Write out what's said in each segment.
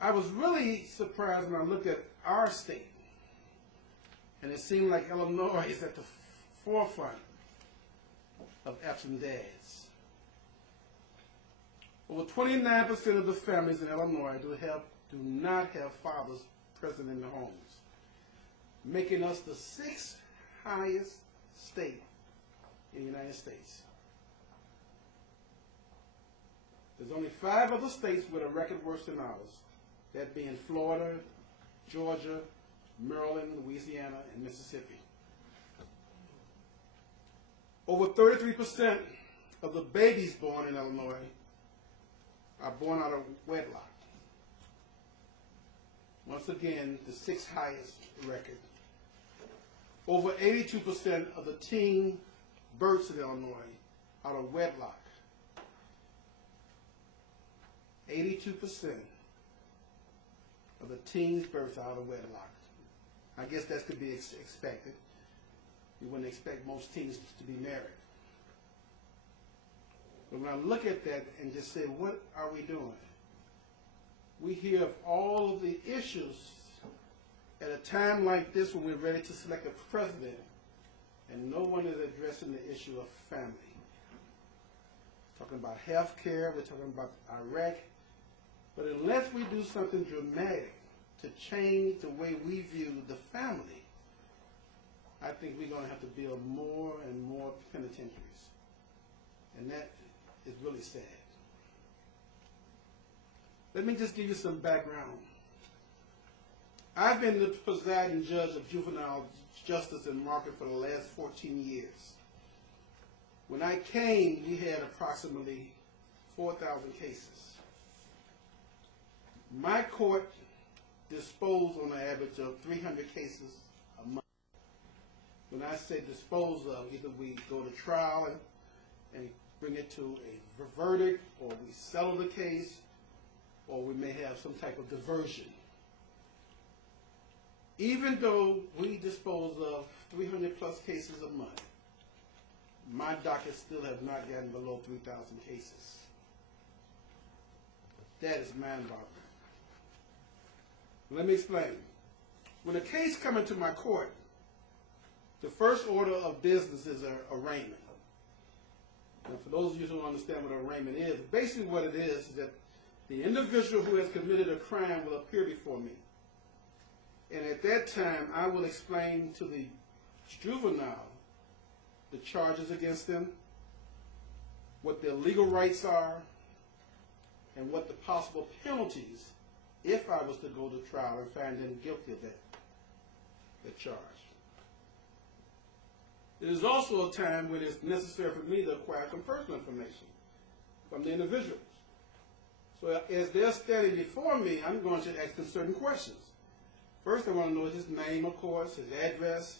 I was really surprised when I looked at our state, and it seemed like Illinois is at the forefront of absent dads. Over 29% of the families in Illinois do not have fathers present in the homes, making us the 6th highest state in the United States. There's only 5 other states with a record worse than ours, that being Florida, Georgia, Maryland, Louisiana, and Mississippi. Over 33% of the babies born in Illinois are born out of wedlock. Once again, the 6th highest record. Over 82% of the teen births in Illinois out of wedlock. 82% of the teens births out of wedlock. I guess that could be expected. You wouldn't expect most teens to be married. But when I look at that and just say, what are we doing? We hear of all of the issues at a time like this when we're ready to select a president, and no one is addressing the issue of family. We're talking about health care, we're talking about Iraq, but unless we do something dramatic to change the way we view the family, I think we're going to have to build more and more penitentiaries. And that is really sad. Let me just give you some background. I've been the presiding judge of juvenile justice in Market for the last 14 years. When I came, we had approximately 4,000 cases. My court disposed on an average of 300 cases a month. When I say dispose of, either we go to trial and bring it to a verdict, or we settle the case, or we may have some type of diversion. Even though we dispose of 300 plus cases a month, my docket still have not gotten below 3,000 cases. That is mind-boggling. Let me explain. When a case comes into my court, the first order of business is arraignment. Now, for those of you who don't understand what arraignment is, basically what it is that the individual who has committed a crime will appear before me. And at that time, I will explain to the juvenile the charges against them, what their legal rights are, and what the possible penalties, if I was to go to trial and find them guilty of that charge. It is also a time when it's necessary for me to acquire some personal information from the individuals. So as they're standing before me, I'm going to ask them certain questions. First, I want to know his name, of course, his address,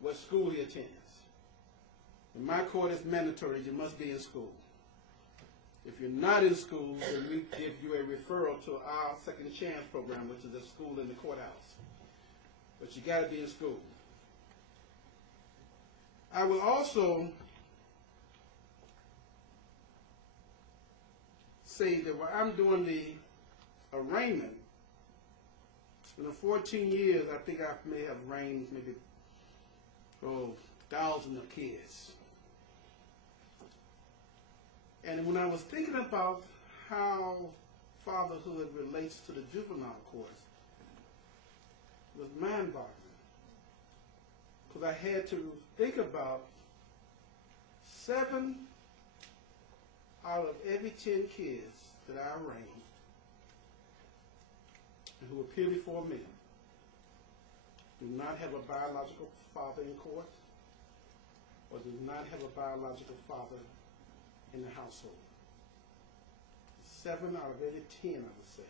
what school he attends. In my court, it's mandatory. You must be in school. If you're not in school, then we give you a referral to our second chance program, which is a school in the courthouse. But you got to be in school. I will also say that while I'm doing the arraignment, in the 14 years, I think I may have arraigned maybe thousands of kids. And when I was thinking about how fatherhood relates to the juvenile courts, it was mind-boggling. Because I had to think about 7 out of every 10 kids that I arraigned and who appear before me do not have a biological father in court, or do not have a biological father in the household. 7 out of every 10, I would say.